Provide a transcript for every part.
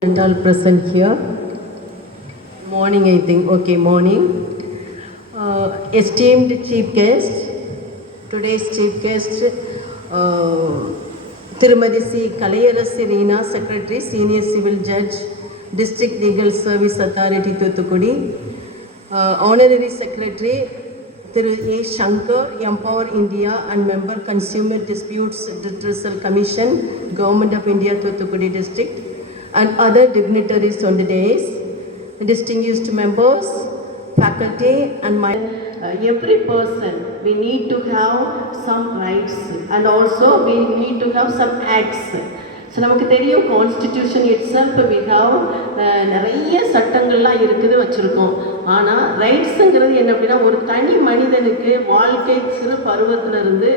and all present here. Morning, I think. Okay, morning. Uh, esteemed chief guest, today's chief guest, uh, Tirumadi C. Kalayarasi Reena, Secretary, Senior Civil Judge, District Legal Service Authority, Thuthukudi. Uh, Honorary Secretary, Thiru A. Shankar, Empower India and Member Consumer Disputes Redressal Commission, Government of India, Thuthukudi District, and other dignitaries on the days, distinguished members, faculty, and my uh, every person we need to have some rights and also we need to have some acts. So நமக்கு தெரியும் constitution itself we have நிறைய சட்டங்கள்லாம் இருக்குது வச்சுருக்கோம். ஆனால் ரைட்ஸுங்கிறது என்ன அப்படின்னா ஒரு தனி மனிதனுக்கு வாழ்க்கை சிறு பருவத்திலிருந்து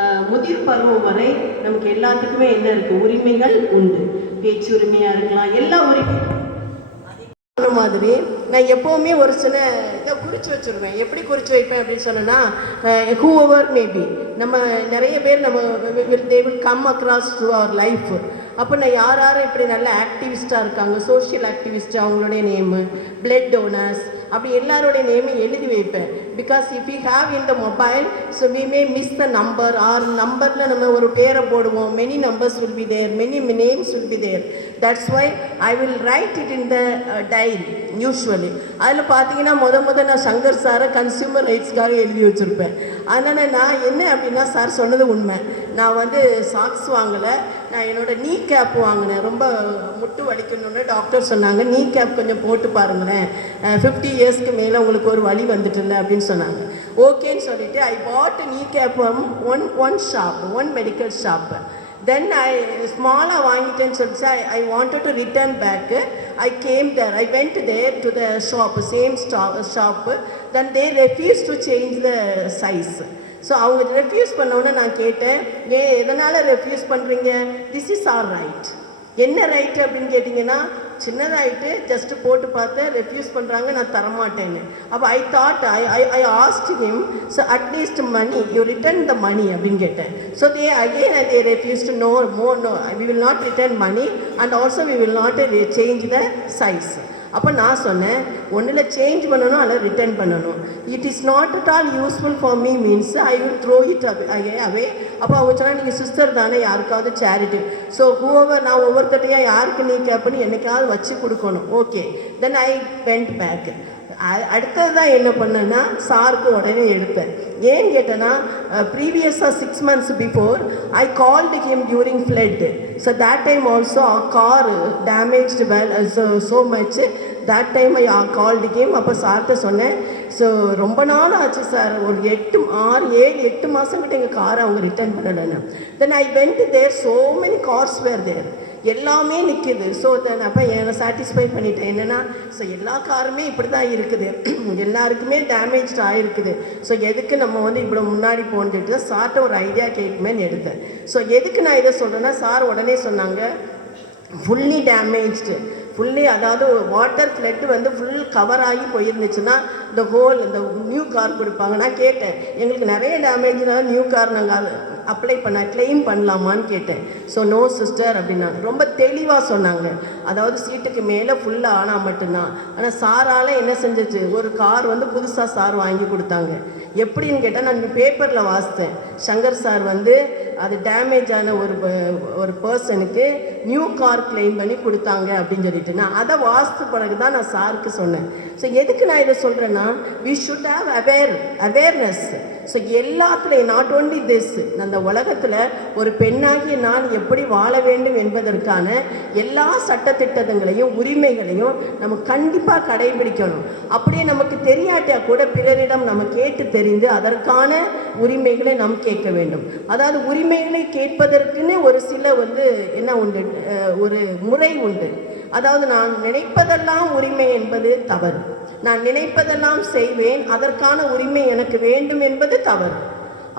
uh, முதிர் பருவம் வரை நமக்கு எல்லாத்துக்குமே என்ன இருக்குது உரிமைகள் உண்டு. பேச்சு உரிமையாக இருக்கலாம் எல்லா உரிமையும் சொன்ன மாதிரி. நான் எப்போவுமே ஒரு சில இதை குறித்து வச்சுருவேன். எப்படி குறித்து வைப்பேன் அப்படின்னு சொன்னேன்னா ஹூ ஓவர் மேபி நம்ம நிறைய பேர் நம்ம they will come across to our life அப்போ நான் யார் யார் இப்படி நல்ல ஆக்டிவிஸ்டாக இருக்காங்க? சோஷியல் ஆக்டிவிஸ்ட் அவங்களுடைய நேமு பிளட் டோனர்ஸ் அப்படி எல்லாருடைய நேமையும் எழுதி வைப்பேன். Because if you have in the mobile so we may miss the number or நம்பரில் நம்ம ஒரு பேரை போடுவோம். Many numbers will be there many names will be there that's why I will write it in the diary usually அதில் பார்த்தீங்கன்னா முத முத நான் சங்கர் சாரை கன்சியூமர் ரைட்ஸ்க்காக எழுதி வச்சுருப்பேன். அதனால் நான் என்ன அப்படின்னா சார் சொன்னது உண்மை. நான் வந்து சாக்ஸ் வாங்கலை. நான் என்னோட நீ கேப் வாங்கினேன். ரொம்ப முட்டு வலிக்கணும்னு டாக்டர் சொன்னாங்க. நீ கேப் கொஞ்சம் போட்டு பாருங்களேன். ஃபிஃப்டி இயர்ஸ்க்கு மேலே உங்களுக்கு ஒரு வழி வந்துட்டு இல்லை அப்படின்னு சொன்னாங்க. ஓகேன்னு சொல்லிட்டு I bought knee cap one one shop one medical shop then I ஸ்மாலாக வாங்கிட்டேன்னு சொல்லிச்சு. I I wanted to return back I came there I went there to the shop same ஸ்டா shop then they refuse to change the size so அவங்க refuse பண்ணோன்னே நான் கேட்டேன் ஏன் எதனால் refuse பண்ணுறீங்க திஸ் இஸ் ஆர் ரைட் என்ன right அப்படின்னு கேட்டிங்கன்னா சின்னதாயிட்டு ஜஸ்ட் போட்டு பார்த்தேன் ரெஃப்யூஸ் பண்ணுறாங்க நான் தரமாட்டேன்னு. அப்போ I thought I I I asked him so at least money you return the money அப்படின்னு கேட்டேன். So they again they refuse to no மோ no we will not return money and also we will not change the size அப்போ நான் சொன்னேன் ஒன்றில் change பண்ணணும் அதில் return பண்ணணும். It is not at all useful for me means I will throw it away away அப்போ அவங்க சொன்னால் நீங்கள் சிஸ்டர் தானே யாருக்காவது சேரிட்டி ஸோ ஹூவர் நான் ஒவ்வொருத்தட்டையாக யாருக்கு நீ கேட்பன்னு என்னைக்காவது வச்சு கொடுக்கணும். Okay then I went back அடுத்தது தான் என்ன பண்ணேன்னா சாருக்கு உடனே எடுப்பேன் ஏன்னு கேட்டேன்னா ப்ரீவியஸாக six months before I called him during flood so that time also car damaged well so much that time I called him அப்போ சார்கிட்ட சொன்னேன். ஸோ ரொம்ப நாள் ஆச்சு சார். ஒரு எட்டு ஆறு ஏழு எட்டு மாதம் கிட்ட எங்கள் காரை அவங்க return பண்ணலைன்னு then I went there so many cars were there எல்லாமே நிற்கிது ஸோ தென் அப்போ என்னை சாட்டிஸ்ஃபை பண்ணிட்டேன். என்னென்னா ஸோ எல்லா காருமே இப்படி தான் இருக்குது. எல்லாருக்குமே டேமேஜ் ஆகிருக்குது ஸோ எதுக்கு நம்ம வந்து இவ்வளோ முன்னாடி போன்ட்டு சார்ட்ட ஒரு ஐடியா கேட்குமேன்னு எடுத்தேன். ஸோ எதுக்கு நான் இதை சொல்கிறேன்னா சார் உடனே சொன்னாங்க ஃபுல்லி டேமேஜ்டு ஃபுல்லி அதாவது வாட்டர் ஃப்ளட் வந்து ஃபுல் கவர் ஆகி போயிருந்துச்சுன்னா இந்த ஹோல் இந்த நியூ கார் கொடுப்பாங்க. நான் கேட்டேன் எங்களுக்கு நிறைய டேமேஜ்னால நியூ கார் நாங்கள் அப்ளை பண்ண க்ளைம் பண்ணலாமான்னு கேட்டேன். ஸோ நோ சிஸ்டர் அப்படின்னா ரொம்ப தெளிவாக சொன்னாங்க. அதாவது சீட்டுக்கு மேலே ஃபுல்லாக ஆனால் மட்டும்தான். ஆனால் சாரால் என்ன செஞ்சிச்சு? ஒரு கார் வந்து புதுசாக சார் வாங்கி கொடுத்தாங்க. எப்படின்னு கேட்டால் நான் பேப்பரில் வாசித்தேன். சங்கர் சார் வந்து அது டேமேஜ் ஆன ஒரு ஒரு பர்சனுக்கு நியூ கார் கிளைம் பண்ணி கொடுத்தாங்க அப்படின்னு சொல்லிட்டு. நான் அதை வாசித்த பிறகு தான் நான் சாருக்கு சொன்னேன். ஸோ எதுக்கு நான் இதை சொல்கிறேன்னா we should have aware awareness so எல்லாத்துலேயும் நாட் ஓன்லி திஸ் அந்த உலகத்தில் ஒரு பெண்ணாகிய நான் எப்படி வாழ வேண்டும் என்பதற்கான எல்லா சட்டத்திட்டங்களையும் உரிமைகளையும் நம்ம கண்டிப்பாக கடைபிடிக்கணும். அப்படியே நமக்கு தெரியாட்டியா கூட பிறரிடம் நம்ம கேட்டு தெரிந்து அதற்கான உரிமைகளை நாம் கேட்க வேண்டும். அதாவது உரிமைகளை கேட்பதற்குன்னு ஒரு சில வந்து என்ன உண்டு ஒரு முறை உண்டு. அதாவது நான் நினைப்பதெல்லாம் உரிமை என்பது தவறு. நான் நினைப்பதெல்லாம் செய்வேன் அதற்கான உரிமை எனக்கு வேண்டும் தவறு.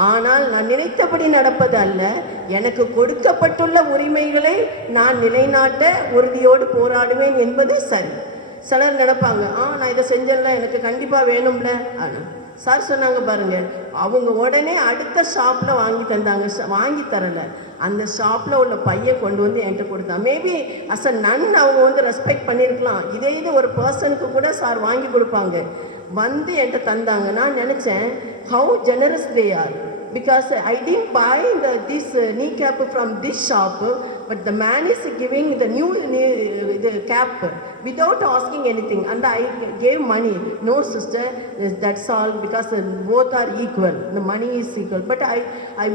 ஆனால் நான் நினைத்தபடி நடப்பது அல்ல. எனக்கு கொடுக்கப்பட்டுள்ள உரிமைகளை நான் நிலைநாட்ட உறுதியோடு போராடுவேன் என்பது சரி. சிலர் நினைப்பாங்க ஆ நான் இதை செஞ்சேன்ல எனக்கு கண்டிப்பாக வேணும்ல. ஆனால் சார் சொன்னாங்க பாருங்க அவங்க உடனே அடுத்த ஷாப்பில் வாங்கி தந்தாங்க வாங்கி தரல. அந்த ஷாப்பில் உள்ள பையன் கொண்டு வந்து என்கிட்ட கொடுத்தான். மேபி அஸ் அ நன் அவங்க வந்து ரெஸ்பெக்ட் பண்ணியிருக்கலாம் இதே இது ஒரு பர்சனுக்கு கூட சார் வாங்கி கொடுப்பாங்க. வந்து என்கிட்ட தந்தாங்க. நான் நினச்சேன் how generous they are. Because I didn't buy the, this uh, knee cap from this shop, but the man is giving the new knee, uh, the cap without asking anything. And I gave money. No, sister, that's all because uh, both are equal. The money is equal. But I, I,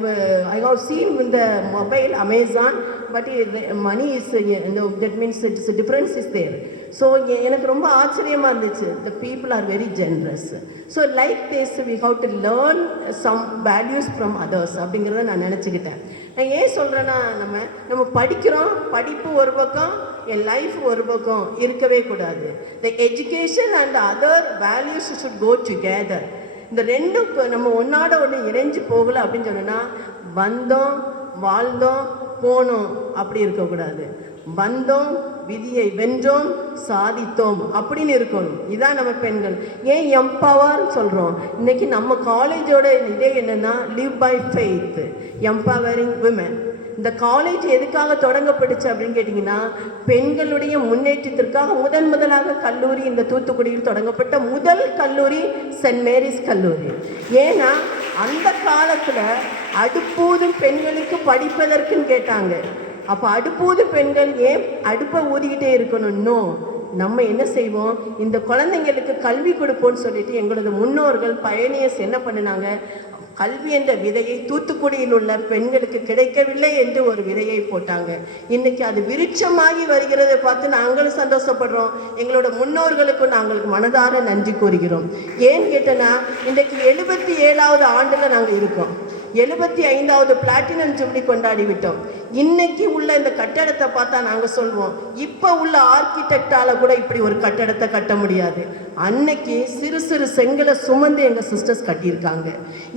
I have seen in the mobile Amazon, but money is, you know, that means the difference is there. So எனக்கு ரொம்ப ஆச்சரியமாக இருந்துச்சு. The people are very generous so like this we have to learn some values from others அப்படிங்கிறத நான் நினச்சிக்கிட்டேன். நான் ஏன் சொல்கிறேன்னா நம்ம நம்ம படிக்கிறோம் படிப்பு ஒரு பக்கம் என் லைஃப் ஒரு பக்கம் இருக்கவே கூடாது. The education and other values should go together இந்த ரெண்டும் நம்ம ஒன்னோட ஒன்று இணைஞ்சு போகலை அப்படின்னு சொன்னோன்னா வந்தோம் வாழ்ந்தோம் போனோம் அப்படி இருக்கக்கூடாது. வந்தோம் விதியை வென்றோம் சாதித்தோம் அப்படின்னு இருக்கணும். இதான் நம்ம பெண்கள். ஏன் எம்பவர் சொல்கிறோம் இன்னைக்கு நம்ம காலேஜோட இதே என்னென்னா live by faith empowering women இந்த காலேஜ் எதுக்காக தொடங்கப்பட்டுச்சு அப்படின்னு கேட்டிங்கன்னா பெண்களுடைய முன்னேற்றத்திற்காக முதன் முதலாக கல்லூரி இந்த தூத்துக்குடியில் தொடங்கப்பட்ட முதல் கல்லூரி சென்ட் மேரிஸ் கல்லூரி. ஏன்னா அந்த காலத்தில் அடுப்பூதும் பெண்களுக்கு படிப்பதற்குன்னு கேட்டாங்க. அப்போ அடுப்பூது பெண்கள் ஏன் அடுப்பை ஊதிக்கிட்டே இருக்கணும்னோ நம்ம என்ன செய்வோம்? இந்த குழந்தைங்களுக்கு கல்வி கொடுப்போம்னு சொல்லிட்டு எங்களது முன்னோர்கள் பயணியர்ஸ் என்ன பண்ணினாங்க? கல்வி என்ற விதையை தூத்துக்குடியில் உள்ள பெண்களுக்கு கிடைக்கவில்லை என்று ஒரு விதையை போட்டாங்க. இன்னைக்கு அது விருட்சமாகி வருகிறதை பார்த்து நாங்களும் சந்தோஷப்படுறோம். எங்களோட முன்னோர்களுக்கு நாங்களுக்கு மனதார நன்றி கூறுகிறோம். ஏன்னு கேட்டனா இன்றைக்கு எழுபத்தி ஏழாவது ஆண்டில் நாங்கள் இருக்கோம். எழுபத்தி ஐந்தாவது பிளாட்டினம் ஜூப்ளி கொண்டாடி விட்டோம் இன்னைக்கு உள்ள இந்த கட்டடத்தை பார்த்தா நாங்கள் சொல்வோம் இப்போ உள்ள ஆர்கிடெக்டால கூட இப்படி ஒரு கட்டடத்தை கட்ட முடியாது. அன்னைக்கு சிறு சிறு செங்கலை சுமந்து எங்கள் சிஸ்டர்ஸ் கட்டியிருக்காங்க.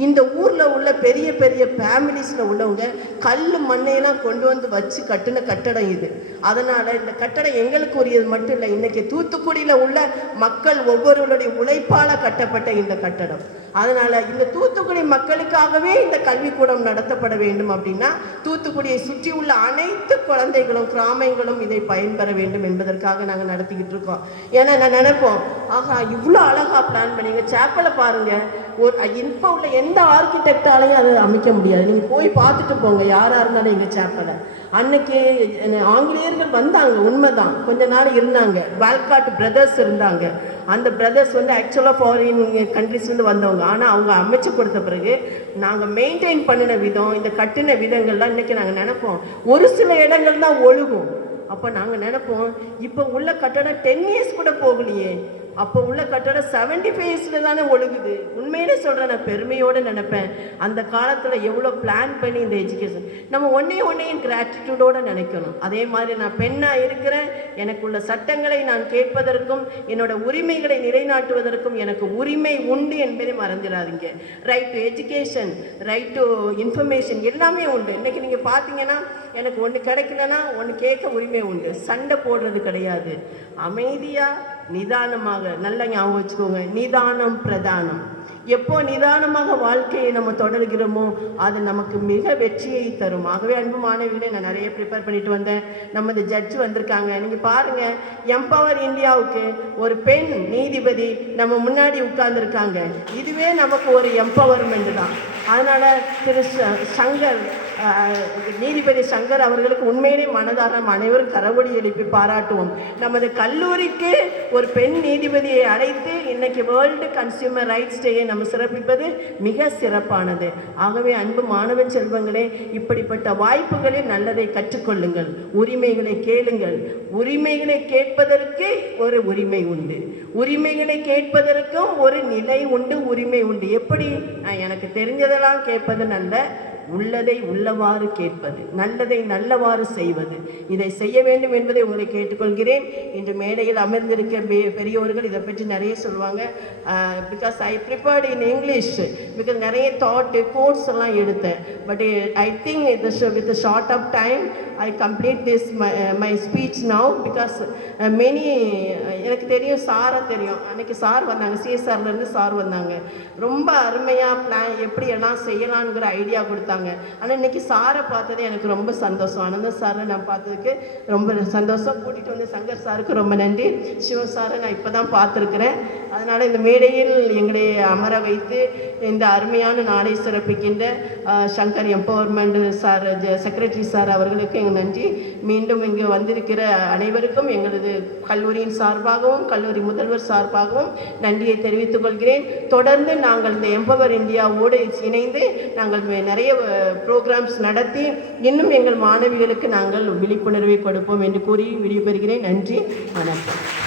இந்த ஊரில் உள்ள பெரிய பெரிய ஃபேமிலிஸில் உள்ளவங்க கல் மண்ணையெல்லாம் கொண்டு வந்து வச்சு கட்டின கட்டடம் இது. அதனால் இந்த கட்டடம் எங்களுக்கு உரியது மட்டும் இல்லை இன்னைக்கு தூத்துக்குடியில் உள்ள மக்கள் ஒவ்வொருவருடைய உழைப்பால் கட்டப்பட்ட இந்த கட்டடம். அதனால் இந்த தூத்துக்குடி மக்களுக்காகவே இந்த கல்விக்கூடம் நடத்தப்பட வேண்டும் அப்படின்னா தூத்துக்குடியை சுற்றி உள்ள அனைத்து குழந்தைகளும் கிராமங்களும் இதை பயன்பெற வேண்டும் என்பதற்காக நாங்கள் நடத்திக்கிட்டு இருக்கோம். ஏன்னா நான் நினைப்போம் ஆஹா இவ்வளோ அழகாக பிளான் பண்ணீங்க. சேப்பலை பாருங்க. ஒரு இப்போ உள்ள எந்த ஆர்கிடெக்டாலையும் அதை அமைக்க முடியாது. நீங்கள் போய் பார்த்துட்டு போங்க. யாராக இருந்தாலும் எங்கள் சேப்பலை அன்னைக்கு ஆங்கிலேயர்கள் வந்தாங்க உண்மைதான். கொஞ்ச நாள் இருந்தாங்க. வால்காட் பிரதர்ஸ் இருந்தாங்க. அந்த பிரதர்ஸ் வந்து ஆக்சுவலாக ஃபாரின் கண்ட்ரிஸ்லேருந்து வந்தவங்க. ஆனால் அவங்க அமைச்சு கொடுத்த பிறகு நாங்கள் மெயின்டைன் பண்ணின விதம் இந்த கட்டின விதங்கள்லாம் இன்றைக்கி நாங்கள் நினைப்போம். ஒரு சில இடங்கள் தான் ஒழுகும். அப்போ நாங்கள் நினைப்போம் இப்போ உள்ள கட்டடம் டென் இயர்ஸ் கூட போகலையே. அப்போ உள்ள கட்டடம் செவன்டி ஃபைவ்ஸில் தானே ஒழுகுது. உண்மையிலே சொல்கிறேன் நான் பெருமையோடு நினைப்பேன். அந்த காலத்தில் எவ்வளோ பிளான் பண்ணி இந்த எஜுகேஷன் நம்ம ஒன்றே ஒன்றையும் கிராட்டிடியூடோடு நினைக்கணும். அதே மாதிரி நான் பெண்ணாக இருக்கிறேன். எனக்குள்ள சட்டங்களை நான் கேட்பதற்கும் என்னோட உரிமைகளை நிலைநாட்டுவதற்கும் எனக்கு உரிமை உண்டு என்பதை மறந்துடாதீங்க. Right to education right to information எல்லாமே உண்டு. இன்னைக்கு நீங்கள் பார்த்தீங்கன்னா எனக்கு ஒன்று கிடைக்கலன்னா ஒன்று கேட்க உரிமை உண்டு. சண்டை போடுறது கிடையாது. அமைதியாக நிதானமாக நல்லா ஞாபகம் வச்சுக்கோங்க. நிதானம் பிரதானம். எப்போ நிதானமாக வாழ்க்கையை நம்ம தொடர்கிறோமோ அது நமக்கு மிக வெற்றியை தரும். ஆகவே அன்பு மாணவிகளை நான் நிறைய ப்ரிப்பேர் பண்ணிட்டு வந்தேன். நமது ஜட்ஜ் வந்திருக்காங்க. நீங்கள் பாருங்க எம்பவர் இந்தியாவுக்கு ஒரு பெண் நீதிபதி நம்ம முன்னாடி உட்கார்ந்துருக்காங்க. இதுவே நமக்கு ஒரு எம்பவர்மெண்ட் தான். அதனால் திரு சங்கர் நீதிபதி சங்கர் அவர்களுக்கு உண்மையிலே மனதாரம் அனைவரும் கரவொலி எழுப்பி பாராட்டுவோம். நமது கல்லூரிக்கு ஒரு பெண் நீதிபதியை அழைத்து இன்னைக்கு வேர்ல்டு கன்சியூமர் ரைட்ஸ் டேயை நம்ம சிறப்பிப்பது மிக சிறப்பானது. ஆகவே அன்பு மாணவ செல்வங்களே இப்படிப்பட்ட வாய்ப்புகளில் நல்லதை கற்றுக்கொள்ளுங்கள். உரிமைகளை கேளுங்கள். உரிமைகளை கேட்பதற்கு ஒரு உரிமை உண்டு. உரிமைகளை கேட்பதற்கும் ஒரு நிலை உண்டு உரிமை உண்டு. எப்படி? நான் எனக்கு தெரிஞ்சதெல்லாம் கேட்பது நல்ல உள்ளதை உள்ளவாறு கேட்பது நல்லதை நல்லவாறு செய்வது. இதை செய்ய வேண்டும் என்பதை உங்களை கேட்டுக்கொள்கிறேன். இன்று மேடையில் அமர்ந்திருக்க பெரியவர்கள் இதை பற்றி நிறைய சொல்லுவாங்க. Because I prepared in English because நிறைய தாட்டு கோட்ஸ் எல்லாம் எடுத்தேன். பட் ஐ திங்க் இந்த with short of time I complete this my my speech this because many uh, எனக்கு தெரியும் சாரை தெரியும். அன்றைக்கி சார் வந்தாங்க சிஎஸ்ஆர்லேருந்து சார் வந்தாங்க. ரொம்ப அருமையாக பிளான் எப்படி எல்லாம் செய்யலாங்கிற ஐடியா கொடுத்தாங்க. ஆனால் இன்னைக்கு சாரை பார்த்தது எனக்கு ரொம்ப சந்தோஷம். ஆனந்த சாரை நான் பார்த்ததுக்கு ரொம்ப சந்தோஷம். கூட்டிகிட்டு வந்த சங்கர் சாருக்கு ரொம்ப நன்றி. சிவ சாரை நான் இப்போ தான் பார்த்துருக்குறேன். அதனால் இந்த மேடையில் எங்களை அமர வைத்து இந்த அருமையான நாளை சிறப்பிக்கின்ற Shankar empowerment sir secretary sir அவர்களுக்கு எங்கள் நன்றி. மீண்டும் இங்கு வந்திருக்கிற அனைவருக்கும் எங்களது கல்லூரியின் சார்பாகவும் கல்லூரி முதல்வர் சார்பாகவும் நன்றியை தெரிவித்துக் கொள்கிறேன். தொடர்ந்து நாங்கள் இந்த எம்பவர் இந்தியாவோடு இணைந்து நாங்கள் நிறைய ப்ரோக்ராம்ஸ் நடத்தி இன்னும் எங்கள் மாணவிகளுக்கு நாங்கள் விழிப்புணர்வை கொடுப்போம் என்று கூறி விடைபெறுகிறேன். நன்றி. வணக்கம்.